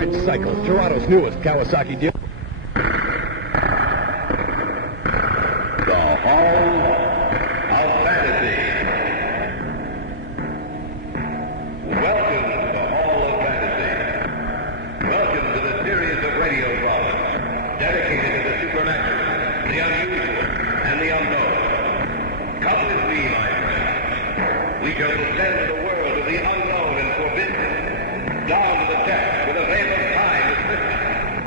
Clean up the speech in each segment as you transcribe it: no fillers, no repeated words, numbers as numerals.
Ride Cycles, Toronto's newest Kawasaki dealer. The Hall of Fantasy. Welcome to the Hall of Fantasy. Welcome to the series of radio dramas dedicated to the supernatural, the unusual, and the unknown. Come with me, my friends. We shall descend the world of the unknown and forbidden, down to the depths where the veil of time is lifted,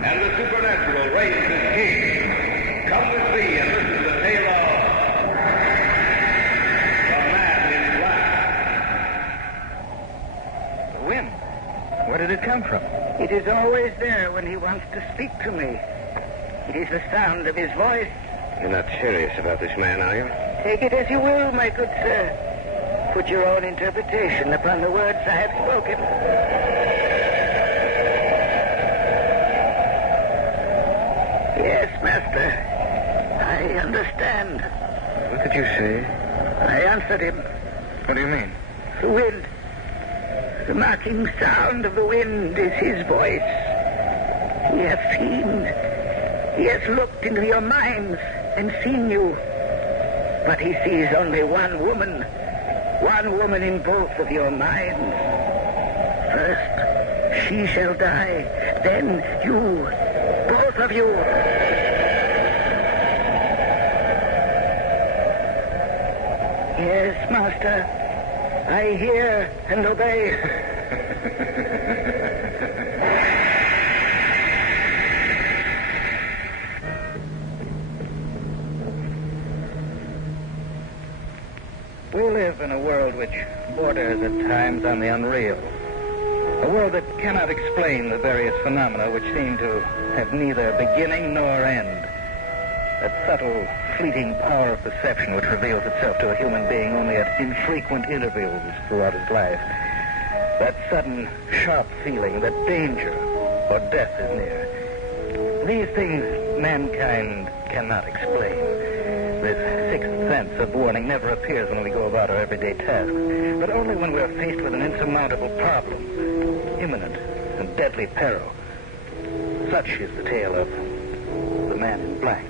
and the supernatural reigns as king. Come with me and listen to the tale of the Man in Black. The wind? Where did it come from? It is always there when he wants to speak to me. It is the sound of his voice. You're not serious about this man, are you? Take it as you will, my good sir. Put your own interpretation upon the words I have spoken. Yes, master. I understand. What did you say? I answered him. What do you mean? The wind. The mocking sound of the wind is his voice. He has seen. He has looked into your minds and seen you. But he sees only one woman. One woman in both of your minds. First, she shall die. Then you. Both of you. Yes, master. I hear and obey. We live in a world which borders at times on the unreal. A world that cannot explain the various phenomena which seem to have neither beginning nor end. That subtle, fleeting power of perception which reveals itself to a human being only at infrequent intervals throughout his life. That sudden, sharp feeling that danger or death is near. These things mankind cannot explain. This sixth sense of warning never appears when we go about our everyday tasks, but only when we're faced with an insurmountable problem, imminent and deadly peril. Such is the tale of the Man in Black.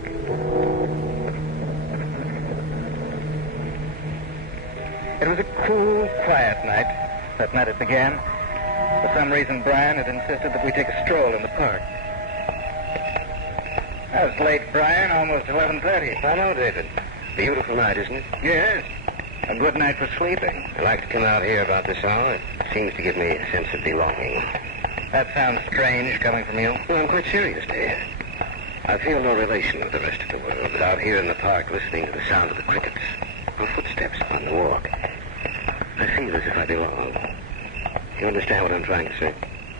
It was a cool, quiet night. That night it began. For some reason, Brian had insisted that we take a stroll in the park. That was late, Brian, almost 11:30. I know, David. Beautiful night, isn't it? Yes. A good night for sleeping. I like to come out here about this hour. It seems to give me a sense of belonging. That sounds strange coming from you. Well, I'm quite serious, Dave. I feel no relation with the rest of the world, but out here in the park listening to the sound of the crickets, or footsteps upon the walk, I feel as if I belong. You understand what I'm trying to say?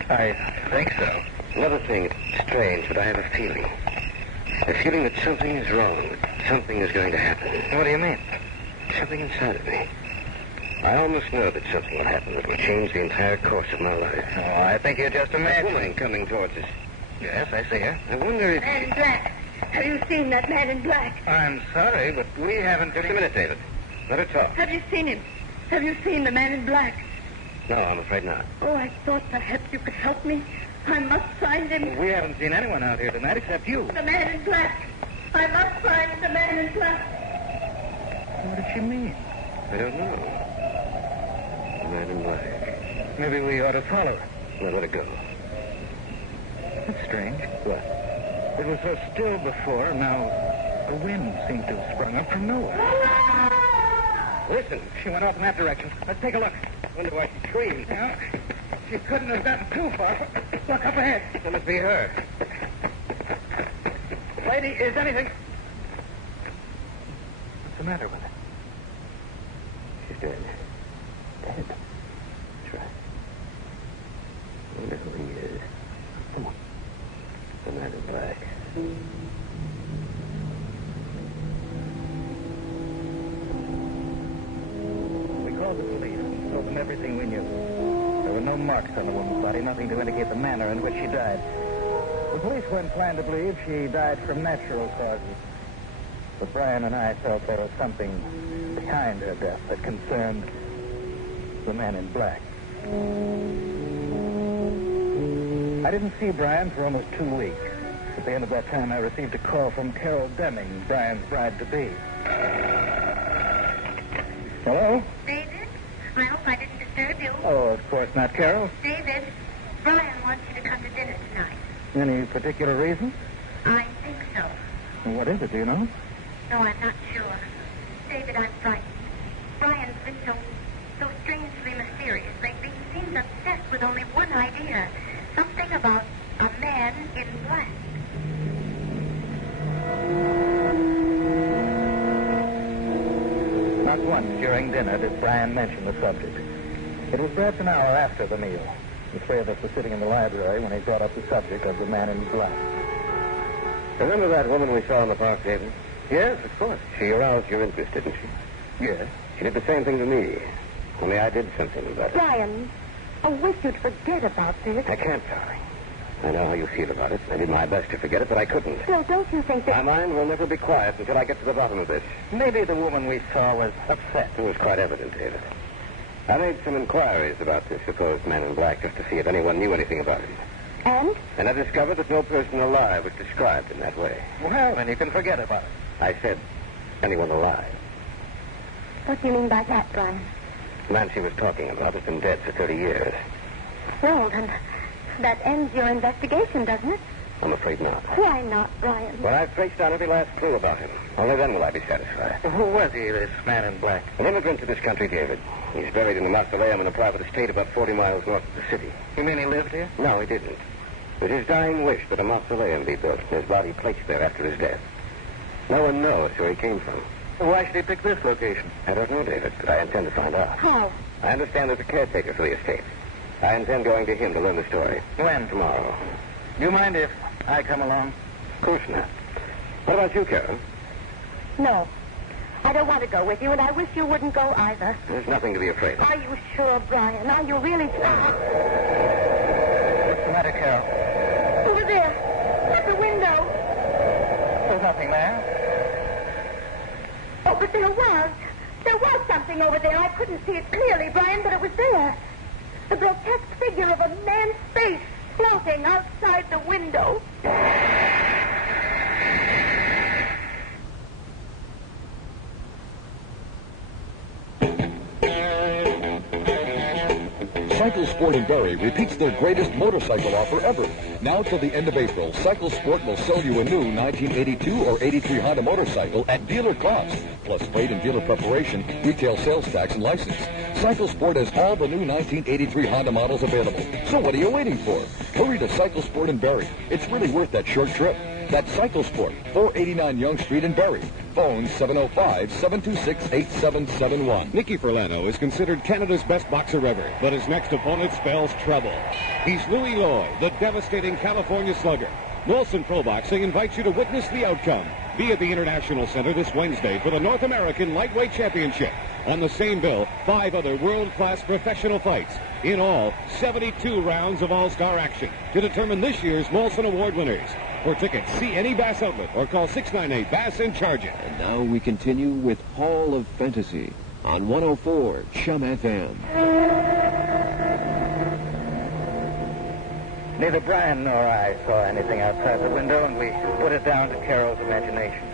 I think so. Another thing, it's strange, but I have a feeling. A feeling that something is wrong, that something is going to happen. What do you mean? Something inside of me. I almost know that something will happen that will change the entire course of my life. Oh, I think you're just A imagining. woman coming towards us. Yes, I see her. I wonder if... Man in black. Have you seen that man in black? I'm sorry, but we haven't... Just a minute, David. Let her talk. Have you seen him? Have you seen the man in black? No, I'm afraid not. Oh, I thought perhaps you could help me. I must find him. We haven't seen anyone out here tonight except you. The man in black. I must find the man in black. What did she mean? I don't know. The man in black. Maybe we ought to follow her. Well, let her go. That's strange. What? It was so still before, now the wind seemed to have sprung up from nowhere. Listen, she went off in that direction. Let's take a look. Wonder why she screamed. Yeah, she couldn't have gotten too far. Look up ahead. That must be her. Lady, is anything... What's the matter with her? She's dead. Dead? That's right. I wonder who he is. Come on. The man in black. We called the police and told them everything we knew. There were no marks on the woman's body, nothing to indicate the manner in which she died. The police were inclined to believe she died from natural causes. But Brian and I felt there was something behind her death that concerned the man in black. I didn't see Brian for almost 2 weeks. At the end of that time, I received a call from Carol Deming, Brian's bride-to-be. Hello? David, I hope I didn't disturb you. Oh, of course not, Carol. David, Brian wants you to come to dinner tonight. Any particular reason? I think so. What is it, do you know? No, I'm not sure. David, I'm frightened. Brian's been so strangely mysterious lately. He seems obsessed with only one idea. Something about a man in black. Not once during dinner did Brian mention the subject. It was perhaps an hour after the meal. The three of us were sitting in the library when he brought up the subject of the man in black. Remember that woman we saw in the park, David? Yes, of course. She aroused your interest, didn't she? Yes. She did the same thing to me. Only I did something about it. Brian, I wish you'd forget about this. I can't, darling. I know how you feel about it. I did my best to forget it, but I couldn't. Still, don't you think that... My mind will never be quiet until I get to the bottom of this. Maybe the woman we saw was upset. It was quite evident, David. I made some inquiries about this supposed man in black just to see if anyone knew anything about him. And? And I discovered that no person alive was described in that way. Well, then you can forget about it. I said, anyone alive. What do you mean by that, Brian? The man she was talking about has been dead for 30 years. Well, then, that ends your investigation, doesn't it? I'm afraid not. Why not, Brian? Well, I've traced down every last clue about him. Only then will I be satisfied. Who was he, this man in black? An immigrant to this country, David. He's buried in a mausoleum in a private estate about 40 miles north of the city. You mean he lived here? No, he didn't. It was his dying wish that a mausoleum be built and his body placed there after his death. No one knows where he came from. Why should he pick this location? I don't know, David, but I intend to find out. How? I understand there's a caretaker for the estate. I intend going to him to learn the story. When? Tomorrow. Do you mind if I come along? Of course not. What about you, Karen? No. I don't want to go with you, and I wish you wouldn't go either. There's nothing to be afraid of. Are you sure, Brian? Are you really sure? What's the matter, Carol? Over there. At the window. There's nothing there. Oh, but there was. There was something over there. I couldn't see it clearly, Brian, but it was there. The grotesque figure of a man's face floating outside the window. Cycle Sport in Barrie repeats their greatest motorcycle offer ever. Now till the end of April, Cycle Sport will sell you a new 1982 or 83 Honda motorcycle at dealer cost, plus freight and dealer preparation, retail sales tax, and license. Cycle Sport has all the new 1983 Honda models available. So what are you waiting for? Hurry to Cycle Sport in Barrie. It's really worth that short trip. That's Cycle Sport, 489 Yonge Street in Barrie. Phone 705-726-8771. Nicky Furlano is considered Canada's best boxer ever, but his next opponent spells trouble. He's Louis Loy, the devastating California slugger. Molson Pro Boxing invites you to witness the outcome. Be at the International Center this Wednesday for the North American Lightweight Championship. On the same bill, 5 other world-class professional fights. In all, 72 rounds of all-star action to determine this year's Molson Award winners. For tickets, see any Bass outlet or call 698-BASS and charge it. And now we continue with Hall of Fantasy on 104 Chum FM. Neither Brian nor I saw anything outside the window, and we put it down to Carol's imagination.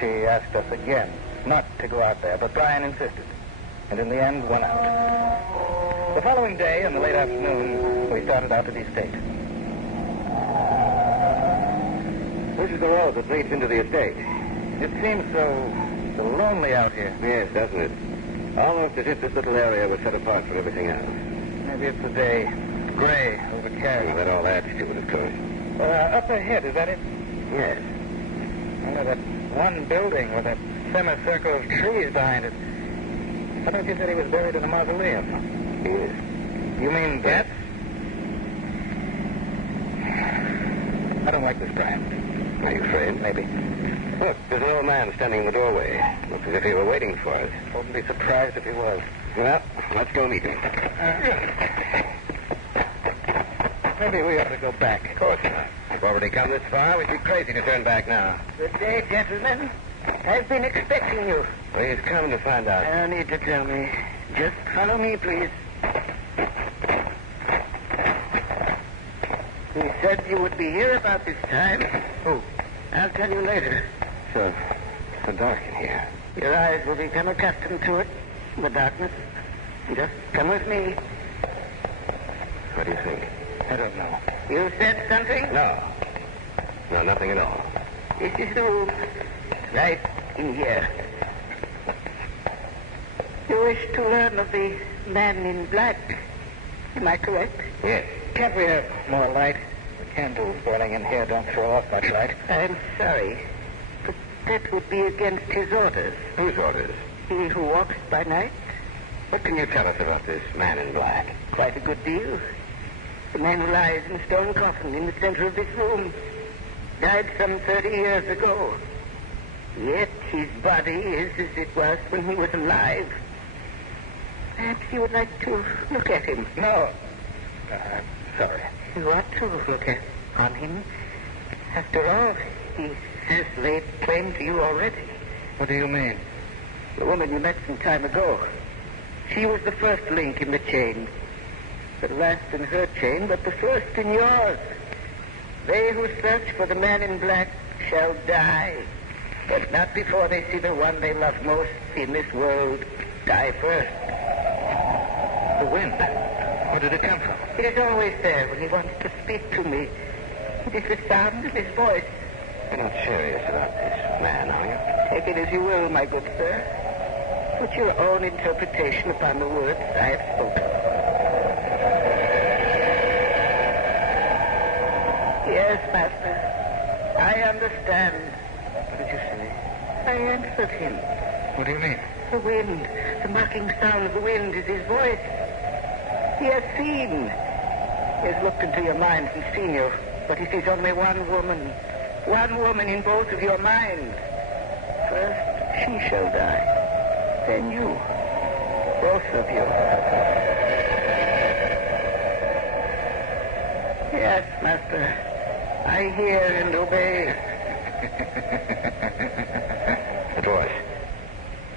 She asked us again not to go out there, but Brian insisted, and in the end went out. The following day, in the late afternoon, we started out to the estate. This is the road that leads into the estate. It seems so lonely out here. Yes, doesn't it? Almost as if this little area was set apart from everything else. Maybe it's the day. Gray, overcast. That all adds to it, of course. Up ahead, is that it? Yes. I know that one building with that semicircle of trees behind it. I thought you said he was buried in a mausoleum. He is. You mean that? I don't like this, Brian. Are you afraid? Maybe. Look, there's an old man standing in the doorway. Looks as if he were waiting for us. Wouldn't be surprised if he was. Well, let's go meet him. Maybe we ought to go back. Of course not. We've already come this far. We'd be crazy to turn back now. Good day, gentlemen. I've been expecting you. Please come to find out. No need to tell me. Just follow me, please. He said you would be here about this time. Oh, I'll tell you later. so dark in here. Your eyes will become accustomed to it, the darkness. Just come with me. What do you think? I don't know. You said something? No. No, nothing at all. This is the room. Right in here. You wish to learn of the man in black. Am I correct? Yes. Can't we have more light? The candles burning in here don't throw off much light. I'm sorry, but that would be against his orders. Whose orders? He who walks by night. What can you tell us about this man in black? Quite a good deal. The man who lies in a stone coffin in the center of this room died some 30 years ago. Yet his body is as it was when he was alive. Perhaps you would like to look at him. No. I'm sorry. You ought to look on him. After all, he has laid claim to you already. What do you mean? The woman you met some time ago. She was the first link in the chain. The last in her chain, but the first in yours. They who search for the man in black shall die, but not before they see the one they love most in this world die first. The wind. Where did it come from? It is always there when he wants to speak to me. It is the sound of his voice. You're not serious about this man, are you? Take it as you will, my good sir. Put your own interpretation upon the words I have spoken. Yes, master. I understand. What did you say? I answered him. What do you mean? The wind, the mocking sound of the wind is his voice. He has seen. He has looked into your minds and seen you, but he sees only one woman. One woman in both of your minds. First, she shall die. Then you. Both of you. Yes, master. I hear and obey. The voice.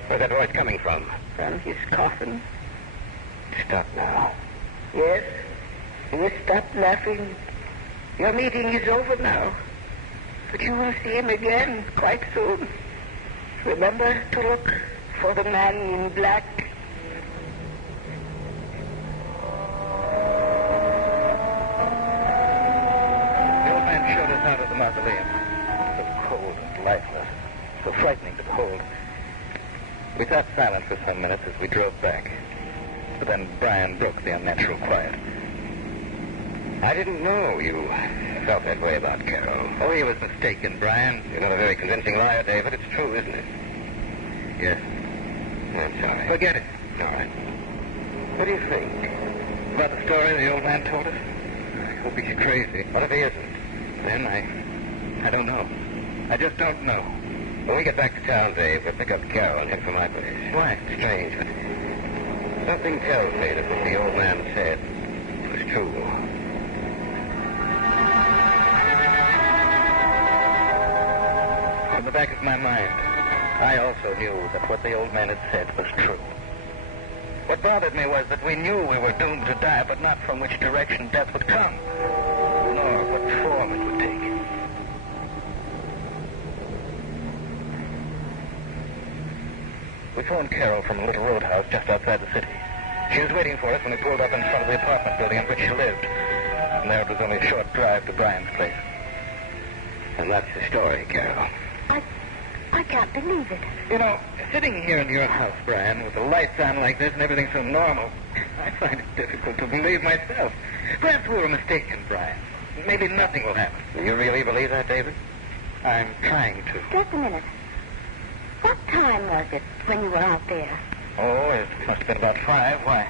Where's that voice coming from? From his coffin. Stop now. Yes. You stop laughing. Your meeting is over now. But you will see him again quite soon. Remember to look for the man in black. The old man showed us out of the mausoleum. So cold and lifeless. So frightening to behold. We sat silent for some minutes as we drove back. But then Brian broke the unnatural quiet. I didn't know you felt that way about Carol. Oh, he was mistaken, Brian. You're not a very convincing liar, David. It's true, isn't it? Yes. I'm sorry. Forget it. All right. What do you think? About the story the old man told us? I hope he's crazy. What if he isn't? Then I don't know. I just don't know. When we get back to town, Dave, we'll pick up Carol and head for my place. Why? Strange, but something tells me that what the old man said was true. In the back of my mind, I also knew that what the old man had said was true. What bothered me was that we knew we were doomed to die, but not from which direction death would come, nor what form it would take. We phoned Carol from a little roadhouse just outside the city. She was waiting for us when we pulled up in front of the apartment building in which she lived. And there it was only a short drive to Brian's place. And that's the story, Carol. I can't believe it. You know, sitting here in your house, Brian, with the lights on like this and everything so normal, I find it difficult to believe myself. Perhaps we were mistaken, Brian. Maybe nothing will happen. Do you really believe that, David? I'm trying to. Just a minute. What time was it when you were out there? Oh, it must have been about 5. Why?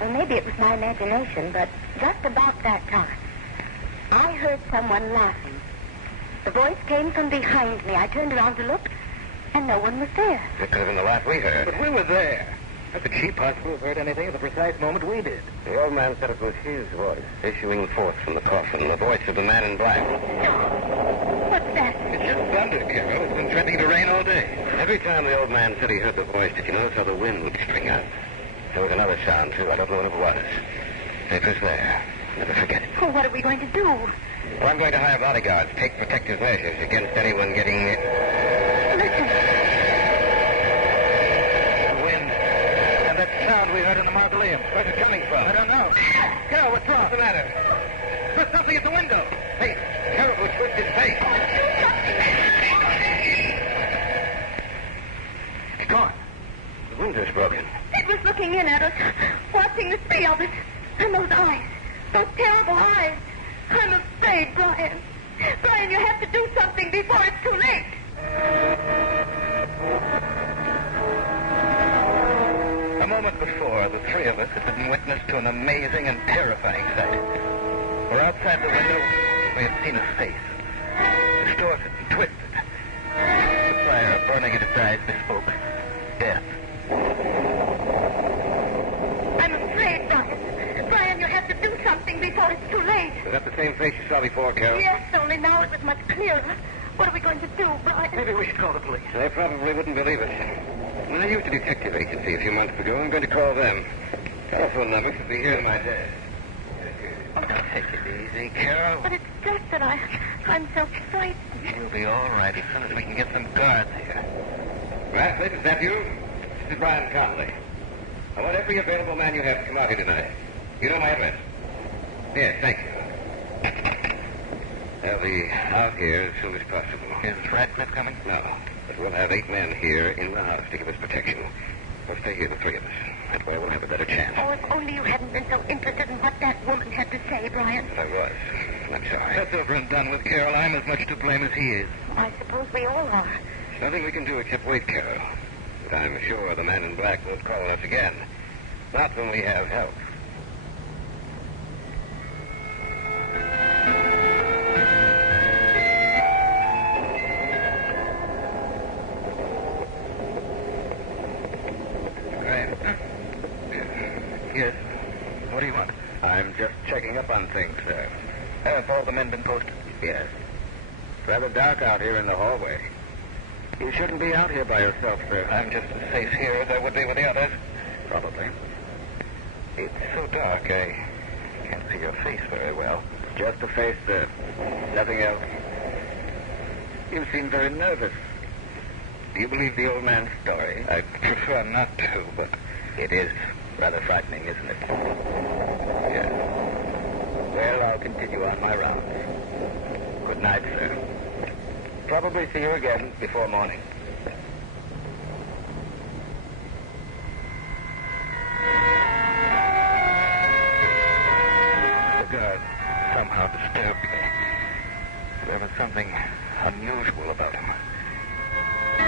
Well, maybe it was my imagination, but just about that time, I heard someone laughing. The voice came from behind me. I turned around to look, and no one was there. It could have been the laugh we heard. But we were there. How could she possibly have heard anything at the precise moment we did? The old man said it was his voice issuing forth from the coffin, the voice of the man in black. What's that? It just thundered, Carol. It's been threatening to rain all day. Every time the old man said he heard the voice, did you notice how the wind would spring up? There was another sound, too. I don't know what it was. It was there. Never forget it. Oh, what are we going to do? Well, I'm going to hire bodyguards, take protective measures against anyone getting... Listen. The wind. And that sound we heard in the mausoleum. Where's it coming from? I don't know. Carol, what's wrong? What's the matter? There's something at the window. Hey, Carol, twist his face. It's gone. The window's broken. It was looking in at us, watching the three of us. And those eyes. Those terrible eyes. I'm afraid, Brian. Brian, you have to do something before it's too late. A moment before, the three of us had been witness to an amazing and terrifying sight. For outside the window, we had seen a face. Distorted and twisted. The fire burning in its eyes bespoke death. I'm afraid, Brian. Brian, you have to do something before it's too late. Was that the same face you saw before, Carol? Yes, only now it was much clearer. What are we going to do, Brian? Maybe we should call the police. They probably wouldn't believe it. When I used a detective agency a few months ago, I'm going to call them. Telephone number should be here in my desk. Oh, take it easy, Carol. But it's just that I'm so frightened. You'll be all right as soon as we can get some guards here. Radcliffe, is that you? This is Brian Conley. I want every available man you have to come out here tonight. You know my address? Yes, thank you. They'll be out here as soon as possible. Is Radcliffe coming? No, but we'll have 8 men here in the house to give us protection. We'll stay here, the 3 of us. That way we'll have a better chance. Oh, if only you hadn't been so interested in what that woman had to say, Brian. I was. I'm sorry. That's over and done with, Carol. I'm as much to blame as he is. I suppose we all are. There's nothing we can do except wait, Carol. But I'm sure the man in black won't call us again. Not when we have help. Yes. What do you want? I'm just checking up on things, sir. Have all the men been posted? Yes. It's rather dark out here in the hallway. You shouldn't be out here by yourself, sir. I'm just as safe here as I would be with the others. Probably. It's so dark, I can't see your face very well. Just a face, sir. Nothing else. You seem very nervous. Do you believe the old man's story? I prefer not to, but It is rather frightening, isn't it? yes. Well, I'll continue on my rounds. Good night, sir. Probably see you again before morning. The guard somehow disturbed me. There was something unusual about him.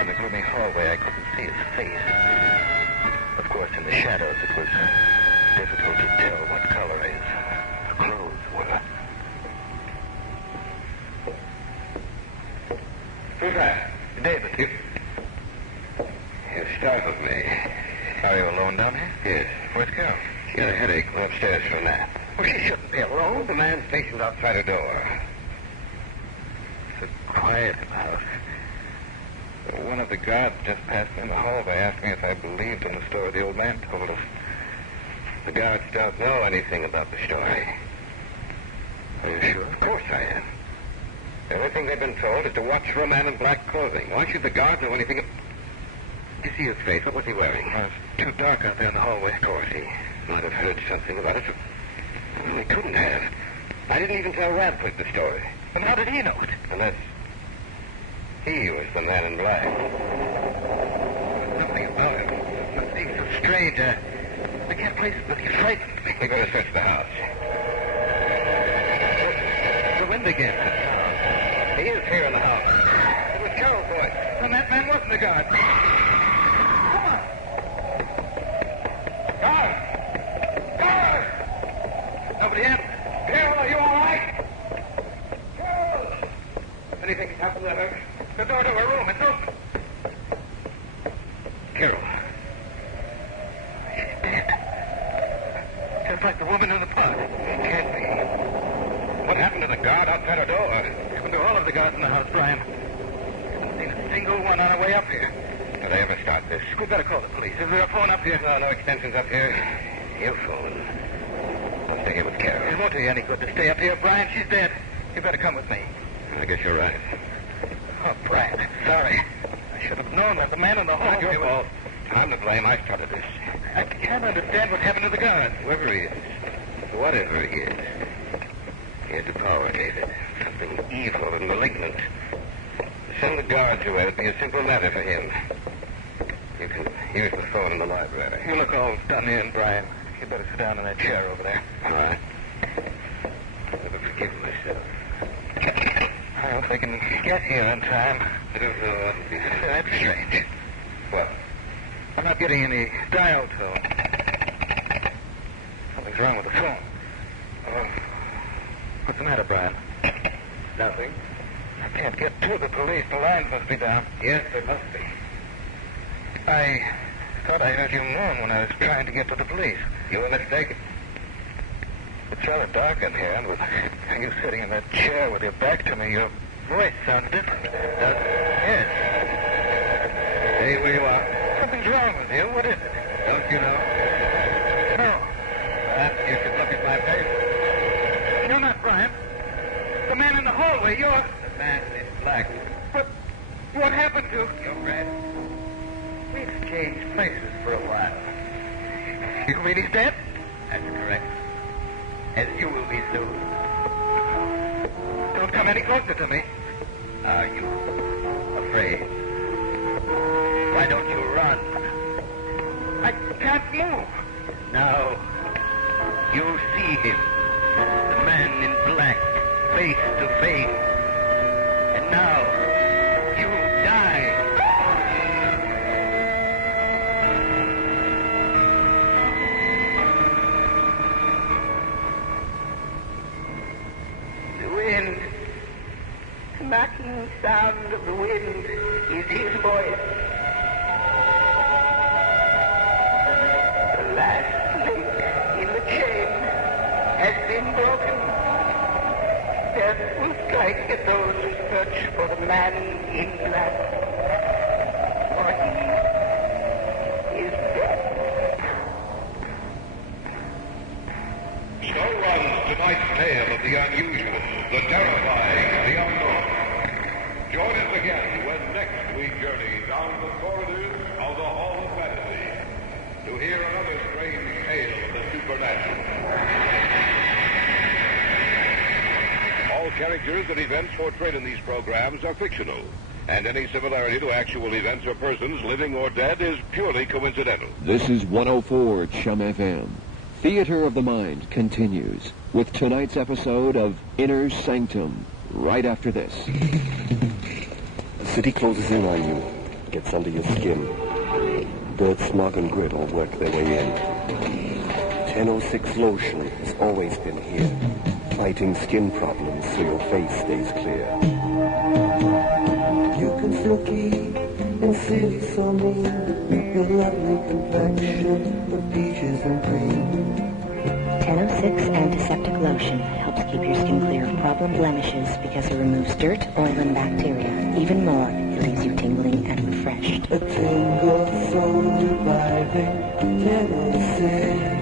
In the gloomy hallway, I couldn't see his face. Of course, in the shadows, it was difficult to tell what color his clothes were. Who's that? David. You startled me. Are you alone down here? Yes. Where's Carol? She got a headache. Go upstairs for a nap. Well, she shouldn't be alone. The man stationed outside her door. So quiet in the house. One of the guards just passed me in the hallway, asked me if I believed in the story the old man told us. The guards don't know anything about the story. Are you sure? Of course I am. The only thing they've been told is to watch for a man in black clothing. Why should the guards know anything of... You see his face. What was he wearing? Well, it's too dark out there in the hallway. Of course, he might have heard something about it. Well, he couldn't have. I didn't even tell Radcliffe the story. And how did he know it? Unless he was the man in black. Nothing about it. It seems so strange. I can't place it, but he frightened me. We better search the house. The wind again. He is here in the house. It was Carol's voice. And that man wasn't the guard. Come on. Guard! Guard! Nobody answered. Carol, are you all right? Carol! Anything happened to her? The door to her room, it's open. Carol. She's dead. Just like the woman in the park. She can't be. What happened to the guard outside her door? Happened to all of the guards in the house, Brian. Haven't seen a single one on our way up here. Did they ever start this? We'd better call the police. Is there a phone up here? No extensions up here. You phone. Upstairs. stay here with Carol. It won't do you any good to stay up here, Brian. She's dead. You better come with me. I guess you're right. Oh, Brian, I'm sorry. I should have known that the man in the hall... Not your fault. I'm to blame. I started this. I can't understand what happened to the guard. Whoever he is, whatever he is, he had the power, David. Something evil and malignant. To send the guards away would be a simple matter for him. You can use the phone in the library. You look all done in, Brian. You better sit down in that chair over there. All right. I've never forgiven myself. I hope they can get here in time. I don't know. That'll be... That's strange. What? I'm not getting any dial tone. Something's wrong with the phone. What's the matter, Brian? Nothing. I can't get to the police. The lines must be down. Yes, there must be. I thought I heard you moan when I was trying to get to the police. You were mistaken. It's rather dark in here, and with you sitting in that chair with your back to me, your voice sounds different. Does it? Yes. Stay where you are. Something's wrong with you. What is it? Don't you know? No. Perhaps you should look at my face. You're not Brian. The man in the hallway, you're... The man in black. But what happened to... Your friend. We exchanged places for a while. You mean he's dead? That's correct. As you will be soon. Don't come any closer to me. Are you afraid? Why don't you run? I can't move. Now, you see him. The man in black, face to face. And now, you die. The wind, the knocking sound of the wind is his voice. The last link in the chain has been broken. Death will strike at those who search for the man in black. For he is dead. So runs tonight's tale of the unusual, the terrifying, the unknown. Join us again when next we journey down the corridors of the Hall of Fantasy to hear another strange tale of the supernatural. All characters and events portrayed in these programs are fictional, and any similarity to actual events or persons, living or dead, is purely coincidental. This is 104 Chum FM. Theater of the Mind continues with tonight's episode of Inner Sanctum, right after this. The city closes in on you, gets under your skin. Dirt, smog, and grit all work their way in. 1006 Lotion has always been here, fighting skin problems so your face stays clear. You can silky and silly so mean, your lovely complexion of peaches and cream. 1006 Antiseptic Lotion helps keep your skin clear of problem blemishes because it removes dirt, oil, and bacteria. Even more, it leaves you tingling and refreshed. A tingle so reviving, 1006.